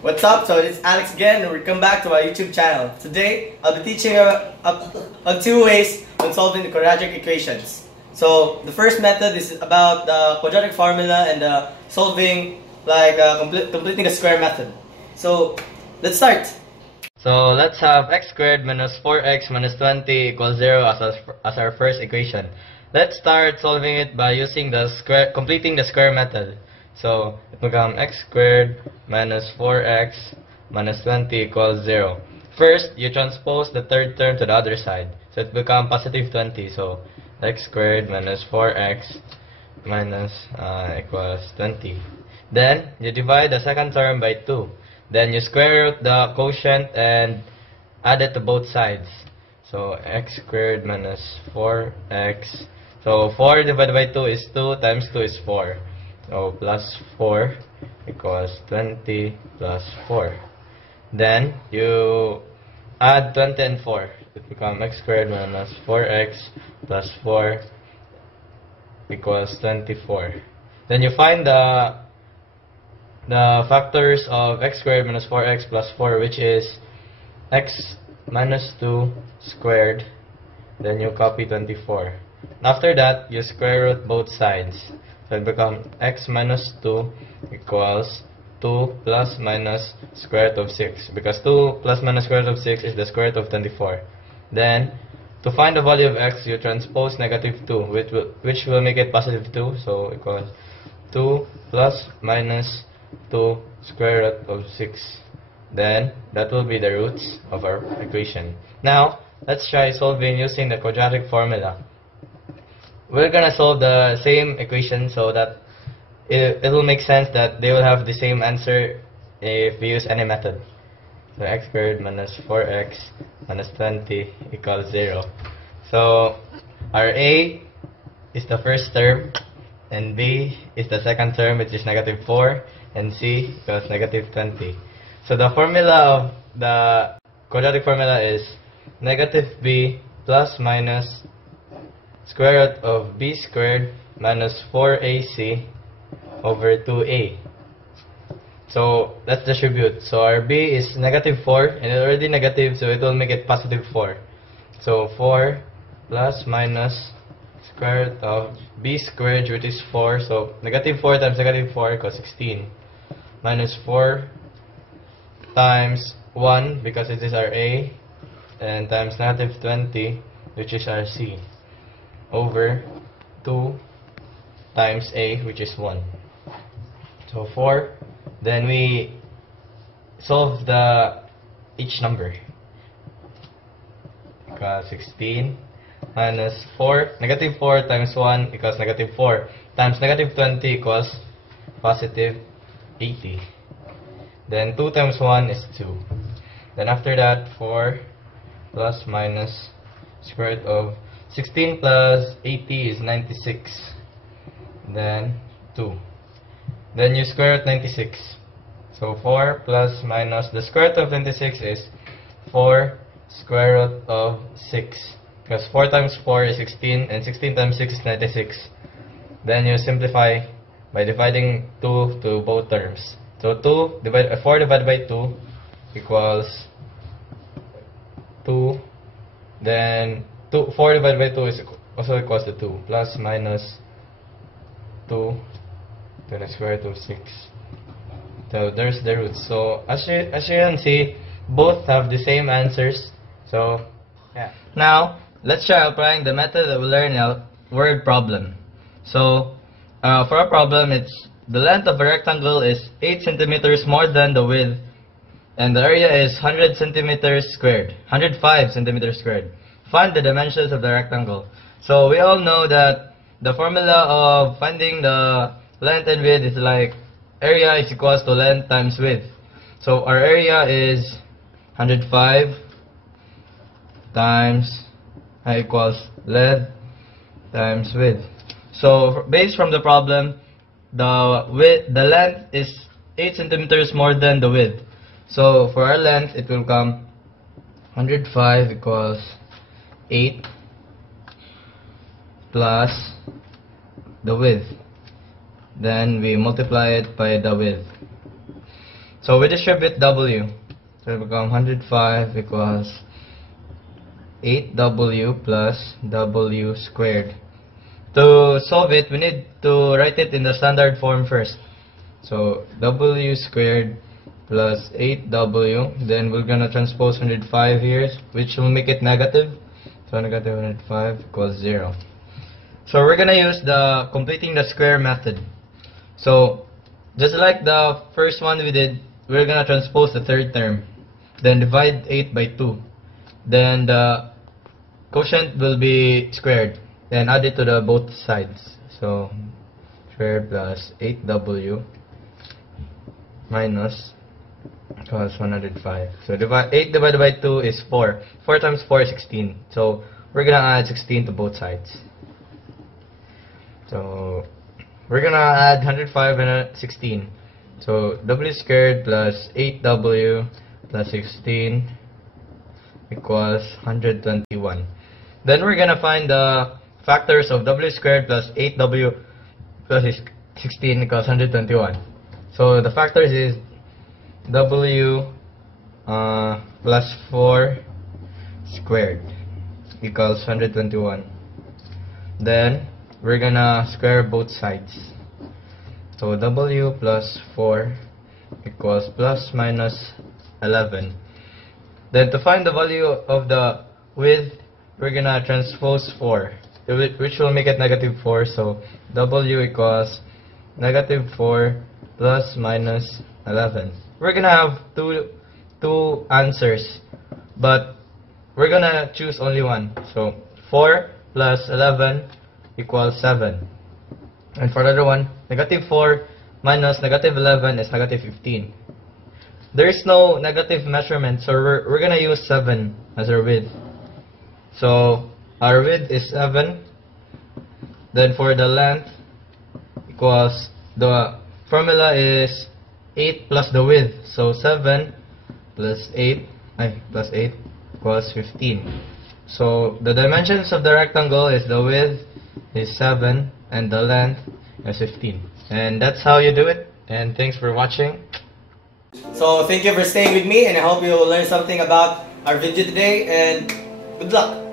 What's up? So it's Alex again, and welcome back to our YouTube channel. Today, I'll be teaching on two ways on solving the quadratic equations. So the first method is about the quadratic formula and solving like completing a square method. So let's start. So let's have x squared minus 4x minus 20 equals 0 as our first equation. Let's start solving it by using completing the square method. So it becomes x squared minus 4x minus 20 equals 0. First, you transpose the third term to the other side. So it becomes positive 20. So x squared minus 4x minus equals 20. Then you divide the second term by 2. Then you square root the quotient and add it to both sides. So x squared minus 4x. So 4 divided by 2 is 2 times 2 is 4. So plus 4 equals 20 plus 4. Then you add 20 and 4. It becomes x squared minus 4x plus 4 equals 24. Then you find the factors of x squared minus 4x plus 4, which is x minus 2 squared. Then you copy 24. After that, you square root both sides. So it becomes x minus 2 equals 2 plus minus square root of 6. Because 2 plus minus square root of 6 is the square root of 24. Then, to find the value of x, you transpose negative 2, which will make it positive 2. So equals 2 plus minus 2 square root of 6. Then, that will be the roots of our equation. Now, let's try solving using the quadratic formula. We're gonna solve the same equation so that it will make sense that they will have the same answer if we use any method. So x squared minus 4x minus 20 equals 0. So our a is the first term, and b is the second term, which is negative 4, and c equals negative 20. So the formula of the quadratic formula is negative b plus minus square root of b squared minus 4ac over 2a. So let's distribute. So our b is negative 4, and it's already negative, so it will make it positive 4. So 4 plus minus square root of b squared, which is 4. So negative 4 times negative 4 equals 16. Minus 4 times 1, because it is our a, and times negative 20, which is our c, over 2 times a, which is 1. So 4. Then we solve each number. 16 minus 4. Negative 4 times 1 equals negative 4. Times negative 20 equals positive 80. Then 2 times 1 is 2. Then after that, 4 plus minus square root of 16 plus 80 is 96. Then 2. Then you square root 96. So 4 plus minus the square root of 26 is 4 square root of 6. Because 4 times 4 is 16, and 16 times 6 is 96. Then you simplify by dividing 2 to both terms. So 4 divided by 2 equals 2. Then 4 divided by 2 is also equals to 2. Plus minus 2 to the square root of 6. So there's the roots. So as you can see, both have the same answers. So yeah. Now let's try applying the method that we learned in our word problem. So for our problem, it's the length of a rectangle is 8 centimeters more than the width, and the area is 100 centimeters squared, 105 centimeters squared. Find the dimensions of the rectangle. So we all know that the formula of finding the length and width is like area is equals to length times width. So our area is 105 times equals length times width. So based from the problem, the length is 8 centimeters more than the width. So for our length, it will come 105 equals 8 plus the width. Then we multiply it by the width. So we distribute W. So it becomes 105 equals 8W plus W squared. To solve it, we need to write it in the standard form first. So W squared plus 8W, then we're gonna transpose 105 here, which will make it negative. So negative 105 equals 0. So we're gonna use the completing the square method. So just like the first one we did, we're gonna transpose the third term, then divide 8 by 2. Then the quotient will be squared, then add it to the both sides. So squared plus 8W minus equals 105. So 8 divided by 2 is 4. 4 times 4 is 16. So we're gonna add 16 to both sides. So we're gonna add 105 and 16. So W squared plus 8W plus 16 equals 121. Then we're gonna find the factors of W squared plus 8W plus 16 equals 121. So the factors is W plus 4 squared equals 121. Then we're gonna square both sides. So W plus 4 equals plus minus 11. Then to find the value of the width, we're gonna transpose 4, which will make it negative 4. So W equals negative 4 plus minus 11. We're gonna have two answers, but we're gonna choose only one. So 4 plus 11 equals 7. And for the other one, negative 4 minus negative 11 is negative 15. There is no negative measurement, so we're gonna use 7 as our width. So our width is 7. Then for the length equals, the formula is 8 plus the width. So 7 plus 8 equals 15. So the dimensions of the rectangle is the width is 7 and the length is 15. And that's how you do it. And thanks for watching. So thank you for staying with me, and I hope you will learn something about our video today, and good luck.